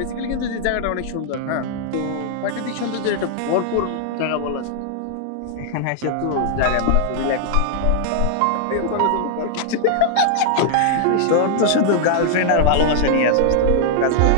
Basically কিন্তু এই জায়গাটা অনেক সুন্দর। হ্যাঁ, তো প্রাকৃতিক সৌন্দর্যের একটা ভরপুর জায়গা বলা যায়। এখানে এসে তো জায়গায় মানে রিল্যাক্স। তোর তো শুধু গার্লফ্রেন্ড আর ভালোবাসা নিয়ে আসিস, তোর কোনো কাজ না।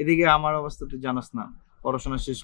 এদিকে আমার অবস্থা তুই জানাস না, পড়াশোনা শেষ।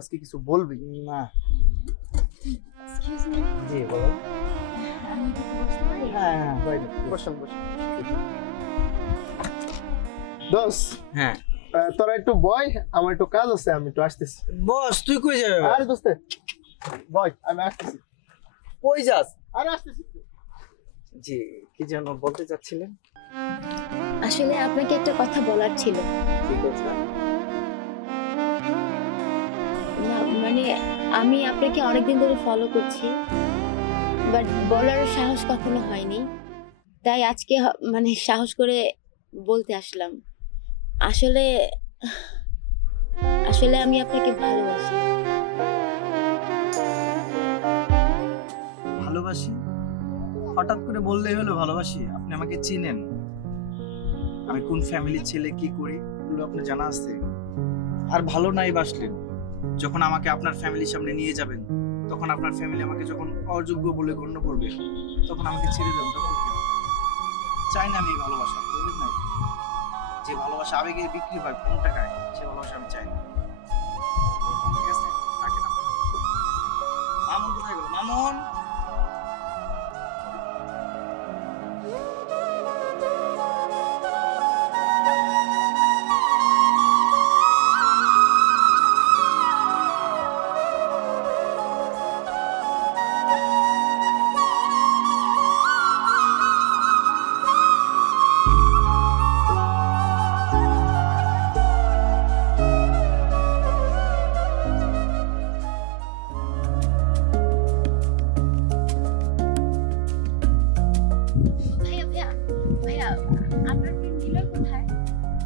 আজকে কিছু বলবি? না। এক্সকিউজ মি, জি বলো। আমি কি বসতে পারি? হ্যাঁ হ্যাঁ বসেন বসেন। দোস, হ্যাঁ তোরা একটু বয়, আমার একটু কাজ আছে, আমি একটু আসতেছি। বস তুই কই যাবে? আরে দোস্তে বয়, আমি আসতেছি। কই যাস? আরে আসতেছি। জি, কি যেন বলতে চাচ্ছিলেন? আসলে আপনাকে একটা কথা বলার ছিল। কি কথা? না মানে আমি আপনাকে অনেকদিন ধরে ফলো করছি, বাট বলার সাহস কখনো হয়নি, তাই আজকে মানে সাহস করে বলতে আসলাম। আসলে আসলে আমি আপনাকে ভালোবাসি। ভালোবাসি? হঠাৎ করে বললেই হলো ভালোবাসি? আপনি আমাকে চিনেন? আমি কোন ফ্যামিলির ছেলে, কি করি, এগুলো আপনার জানা আছে? আর ভালো নাই বাসলেন, যখন আমাকে আপনার ফ্যামিলির সামনে নিয়ে যাবেন, তখন আপনার ফ্যামিলি আমাকে যখন অযোগ্য বলে গণ্য করবে, তখন আমাকে ছেড়ে দেন, তখন কি হবে? চাই না আমি এই ভালোবাসা, বুঝলেন না? যে ভালোবাসা আবেগে বিক্রি হয় কোন টাকায়, সে ভালোবাসা আমি চাই না। ঠিক আছে, থাকেন আপনারা। মামুন কোথায় গেল? মামুন,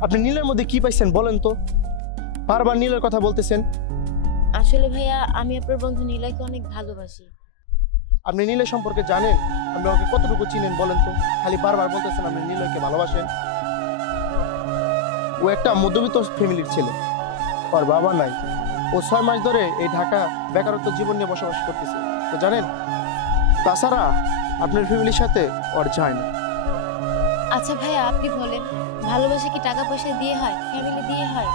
আপনি নীলের মধ্যে কি পাইছেন বলেন তো? বারবার নীলের কথা বলতেছেন। আসলে ভাইয়া আমি আপনার বন্ধু নীলাকে অনেক ভালোবাসি। আপনি নীলের সম্পর্কে জানেন? আপনি ওকে কতটুকু চিনেন বলেন তো? খালি বারবার বলতেছেন আপনি নীলকে ভালোবাসেন। ও একটা মধ্যবিত্ত ফ্যামিলির ছেলে, ওর বাবা নাই। ও 6 মাস ধরে এই ঢাকা বেকারত্ব জীবন নিয়ে বসবাস করতেছে, তো জানেন? তাছাড়া আপনার ফ্যামিলির সাথে ওর যায় না। আচ্ছা ভাইয়া আপনি বলেন, ভালোবাসা কি টাকা পয়সা দিয়ে হয়, ফ্যামিলি দিয়ে হয়?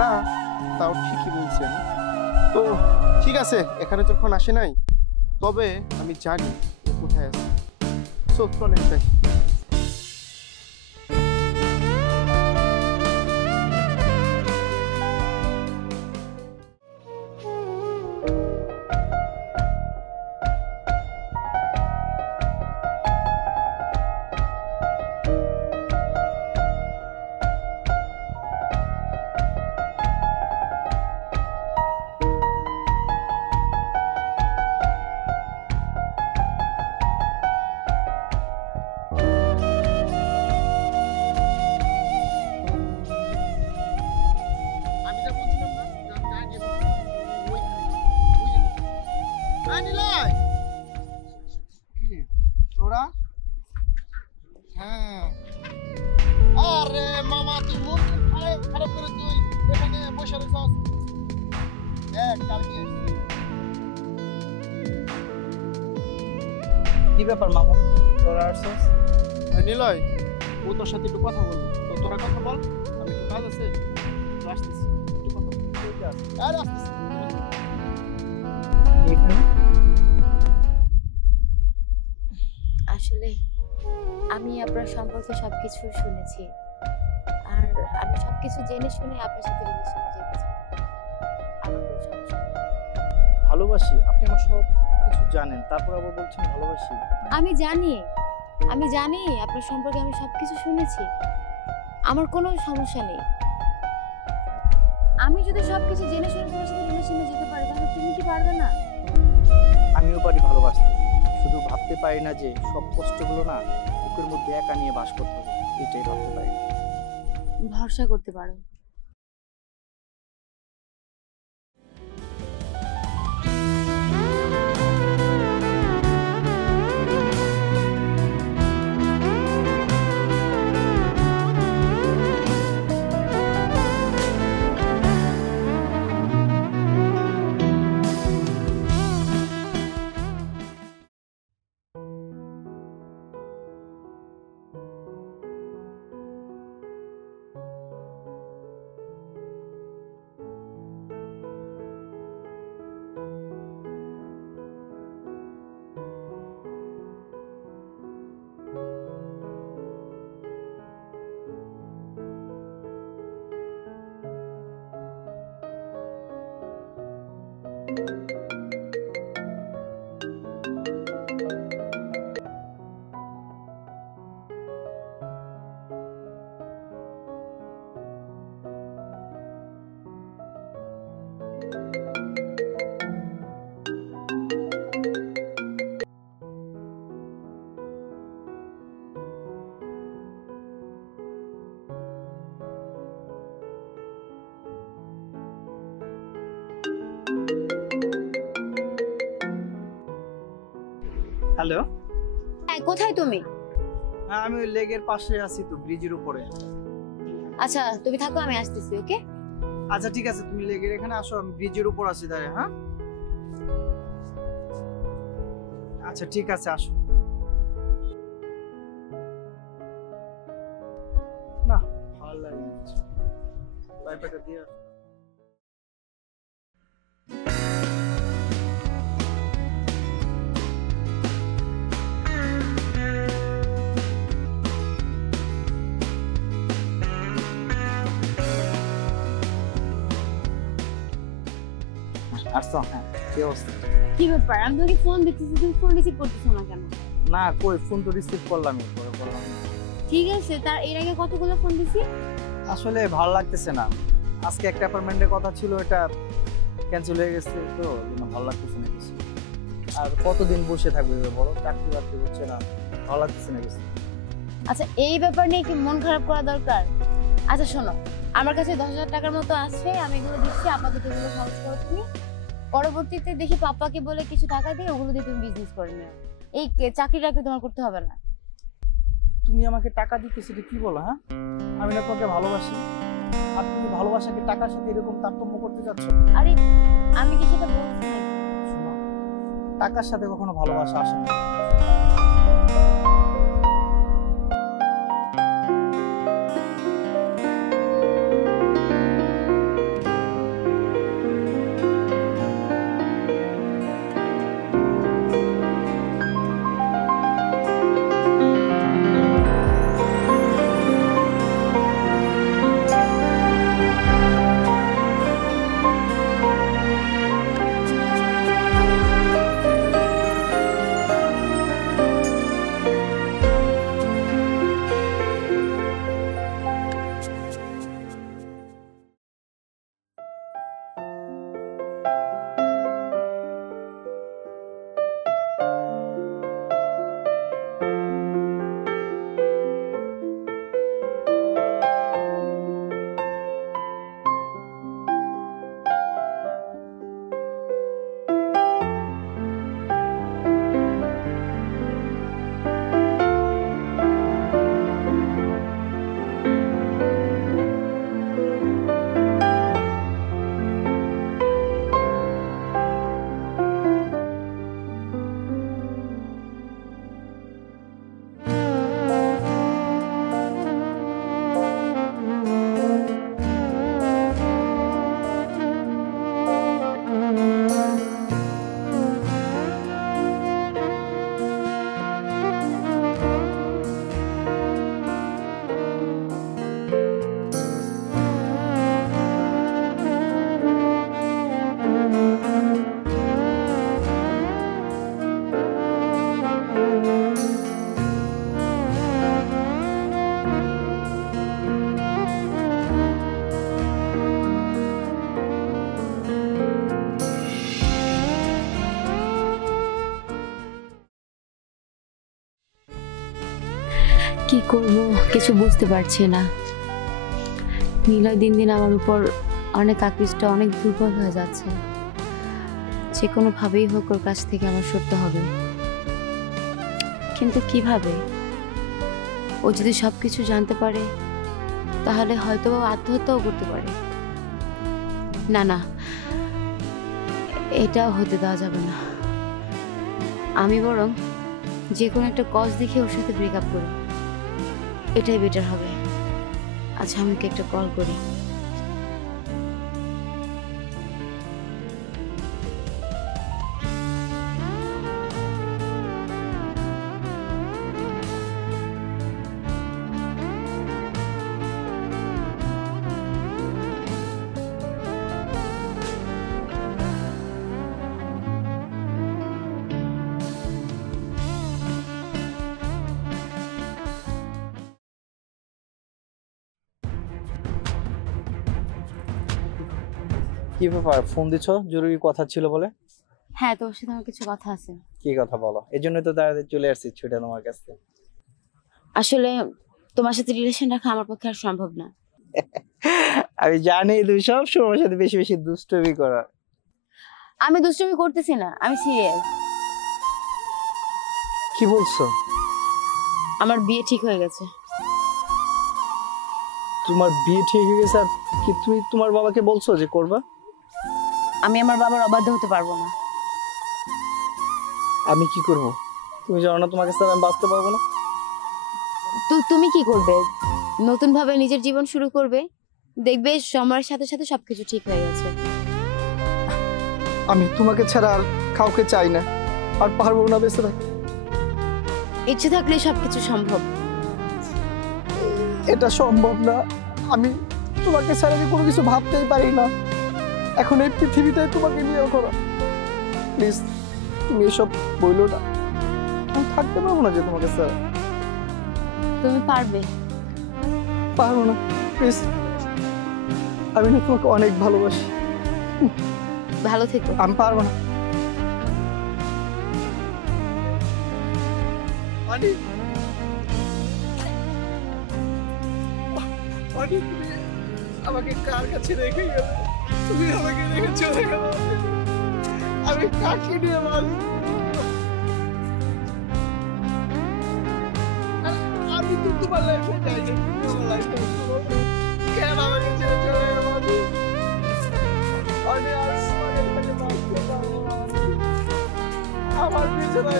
না, তাও ঠিকই বলছেন। তো ঠিক আছে, এখানে যখন আসে নাই, তবে আমি জানি ও কোথায় আছে। সো চলেন যাই। আমি যা বলছিলাম না, তোরা? হ্যাঁ। আরে মামা, তুই মন খারাপ করে তুই এখানে বসে রয়েছস। কালকে কি ব্যাপার মামু, তোরা আসছিস? নিলয়, ও তোর সাথে একটু কথা বলবো। তো তোরা কথা বল, আমি একটু কাজ আছে, তো আসতেছি। একটু কথা বল। আরে আসতেছি। এখানে আসলে আমি আপনার সম্পর্কে সবকিছু শুনেছি, আর আমি সবকিছু জেনে শুনে আপনার সাথে রিলেশনে যেতে চাই। আমার কোনো সমস্যা নেই। ভালোবাসি? আপনি আমার সব কিছু জানেন, তারপর আবার বলছেন ভালোবাসি? আমি জানি আপনার সম্পর্কে আমি সবকিছু শুনেছি, আমার কোনো সমস্যা নেই। আমি যদি সবকিছু জেনে শুনে তোমার সাথে রিলেশনে যেতে পারি, তাহলে তুমি কি পারবে না? আমিও পারি ভালোবাসতে, শুধু ভাবতে পারি না যে সব কষ্টগুলো না বুকের মধ্যে একা নিয়ে বাস করতে হবে, এটাই ভাবতে পারি না। ভরসা করতে পারো। হ্যালো, হ্যাঁ, কোথায় তুমি? হ্যাঁ আমি ওই লেগের পাশে আছি তো, ব্রিজের উপরে। আচ্ছা তুমি থাকো, আমি আসতেছি। ওকে, আচ্ছা ঠিক আছে, তুমি লেগের এখানে আসো, আমি ব্রিজের উপর আছি দাঁড়িয়ে। হ্যাঁ আচ্ছা ঠিক আছে, আসো। না ভালো লাগে না, ওয়াইফাইটা দিয়ে আসো। আসছো? হ্যাঁ, কি অবস্থা? কি ব্যাপার? আমি তোমাকে ফোন দিতেছি, তুমি ফোন রিসিভ করতেছো না কেন? না কই, ফোন তো রিসিভ করলামই, পরে করলাম। ঠিক আছে, তার এর আগে কতগুলো ফোন দিছি। আসলে ভালো লাগতেছে না, আজকে একটা অ্যাপার্টমেন্টের কথা ছিল, এটা ক্যান্সেল হয়ে গেছে, তো ভালো লাগতেছে না কিছু। আর কতদিন বসে থাকবে বলো, চাকরি বাকরি হচ্ছে না, ভালো লাগতেছে না কিছু। আচ্ছা এই ব্যাপার নিয়ে কি মন খারাপ করা দরকার? আচ্ছা শোনো, আমার কাছে 10,000 টাকার মতো আছে, আমি এগুলো দিচ্ছি, আপাতত এগুলো খরচ করো তুমি। পরবর্তীতে দেখি পাপাকে বলে কিছু টাকা দিয়ে ওগুলো দিয়ে তুমি বিজনেস করে নিও। এই চাকরিটা তোমার করতে হবে না। তুমি আমাকে টাকা দিতে সেটা কি বলো? হ্যাঁ, আমি না তোমাকে ভালোবাসি, আর তুমি ভালোবাসাকে টাকার সাথে এরকম তারতম্য করতে যাচ্ছ? আরে আমি কি সেটা বলছি না? শোনো, টাকার সাথে কখনো ভালোবাসা আসে না। কি করব কিছু বুঝতে পারছি না। নিলয় দিন দিন আমার উপর অনেক আকৃষ্ট, অনেক দুর্বল হয়ে যাচ্ছে। যে কোনো ভাবেই হোক ওর কাছ থেকে আমার সরতে হবে, কিন্তু কিভাবে? ও যদি সবকিছু জানতে পারে তাহলে হয়তো আত্মহত্যাও করতে পারে। না না, এটাও হতে দেওয়া যাবে না। আমি বরং যে কোনো একটা কজ দেখে ওর সাথে ব্রেকআপ করি, এটাই বেটার হবে। আচ্ছা আমি ওকে একটা কল করি। কি ব্যাপার, ফোন দিছো? জরুরি কথা ছিল বলে? হ্যাঁ, তোর সাথে আমার কিছু কথা আছে। কি কথা বলো? এই জন্য তো তাড়াতাড়ি চলে আসছি ছুটে তোমার কাছে। আসলে তোমার সাথে রিলেশন রাখা আমার পক্ষে আর সম্ভব না। আমি জানি তুমি সব সময় আমার সাথে বেশি বেশি দুষ্টুমি করো। আমি দুষ্টুমি করতেছি না, আমি সিরিয়াস। কি বলছো? আমার বিয়ে ঠিক হয়ে গেছে। তোমার বিয়ে ঠিক হয়ে গেছে? আর কি তুমি তোমার বাবাকে বলছো যে করবা? আমি আমার বাবার অবাধ্য হতে পারবো না। আমি কি করব? তুমি জানো না তোমাকে স্যার আমি বাঁচতে পারবো না। তুমি কি করবে? নতুন ভাবে নিজের জীবন শুরু করবে, দেখবে সময়ের সাথে সাথে সবকিছু ঠিক হয়ে গেছে। আমি তোমাকে ছাড়া আর কাউকে চাই না, আর পারবো না বেঁচে থাকতে। ইচ্ছে থাকলে সবকিছু সম্ভব। এটা সম্ভব না। আমি তোমাকে ছাড়া আমি কোনো কিছু ভাবতেই পারি না। এখন এই পৃথিবীটাই তোমাকে নিয়ে করা। প্লিজ তুমি এসব বইলো না, আমি থাকতে পারবো না যে তোমাকে ছাড়া। তুমি পারবে। পারবো না, প্লিজ। আমি না তোমাকে অনেক ভালোবাসি। ভালো থেকো। আমি পারবো না। অনি, তুমি আমাকে কার কাছে রেখে গেলে? তুমি আমাকে রেখে চলে গেল, আমি কাকে নিয়ে বাঁচব? আর আমি তো তোমার লাইফে যাইনি, তোমার লাইফে কেন আমাকে ছেড়ে চলে গেল? অনি, আমি তোমাকে ছেড়ে বাঁচতে পারবো না। আমার পিছনে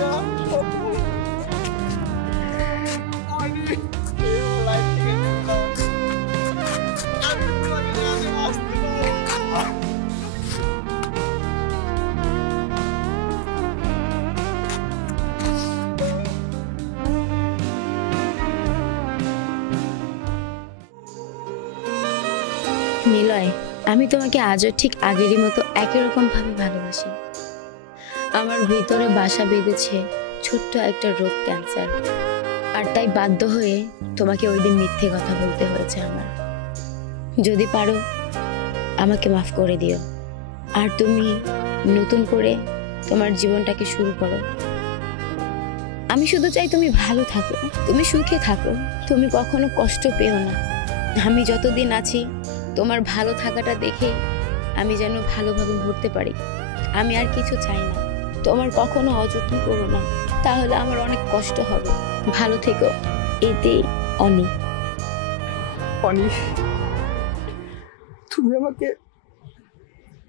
লাইফ থেকে আমি তোমাকে বাঁচতে পারবো না। নিলয়, আমি তোমাকে আজও ঠিক আগেরই মতো একই রকম ভাবে ভালোবাসি। আমার ভিতরে বাসা বেঁধেছে ছোট্ট একটা রোগ, ক্যান্সার। আর তাই বাধ্য হয়ে তোমাকে ওই দিন মিথ্যে কথা বলতে হয়েছে আমার। যদি পারো আমাকে মাফ করে দিও, আর তুমি নতুন করে তোমার জীবনটাকে শুরু করো। আমি শুধু চাই তুমি ভালো থাকো, তুমি সুখে থাকো, তুমি কখনো কষ্ট পেও না। আমি যতদিন আছি তোমার ভালো থাকাটা দেখে আমি যেন ভালোভাবে ঘুরতে পারি। আমি আর কিছু চাই না। তোমার কখনো অযত্ন করো না, তাহলে আমার অনেক কষ্ট হবে। ভালো থেকো। এতে অনি। অনি, তুমি আমাকে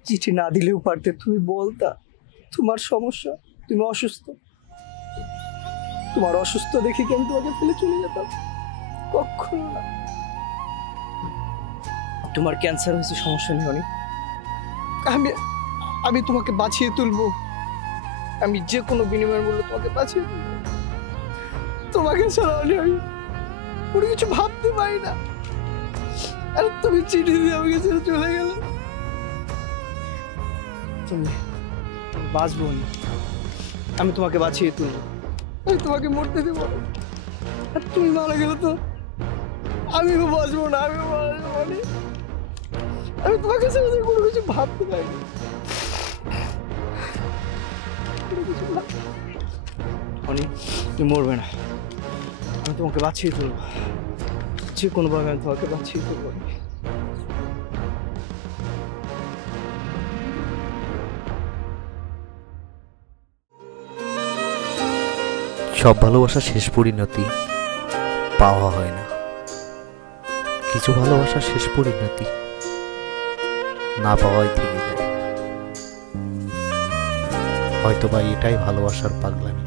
চিঠি না দিলেও পারতে। তুমি বলতা তোমার সমস্যা, তুমি অসুস্থ। তোমার অসুস্থ দেখে কি আমি তোমাকে ফেলে চলে যেতাম? কখনো না। তোমার ক্যান্সার হয়েছে, সমস্যা নেই অনি। আমি আমি তোমাকে বাঁচিয়ে তুলবো। আমি যে কোনো বিনিময়ের মূল্য তোমাকে বাঁচিয়ে তুলবো। তোমাকে ছাড়া অনি আমি কোনো কিছু ভাবতে পারি না। আর তুমি চিঠি দিয়ে আমাকে ছেড়ে চলে গেলে। তুমি বাঁচবো না, আমি তোমাকে বাঁচিয়ে তুলবো। আমি তোমাকে মরতে দেবো না। আর তুমি মারা গেলে তো আমিও বাঁচবো না, আমিও মারা যাবো। আমি তোমাকে ছেড়ে কোনো কিছু ভাবতে পারি না। অনি, তুমি মরবে না, আমি তোমাকে বাঁচিয়ে তুলবো। যে কোনোভাবে আমি তোমাকে বাঁচিয়ে তুলবো। সব ভালোবাসার শেষ পরিণতি পাওয়া হয় না, কিছু ভালোবাসার শেষ পরিণতি না পাওয়াই থেকে যায়। হয়তো বা এটাই ভালোবাসার পাগলামি।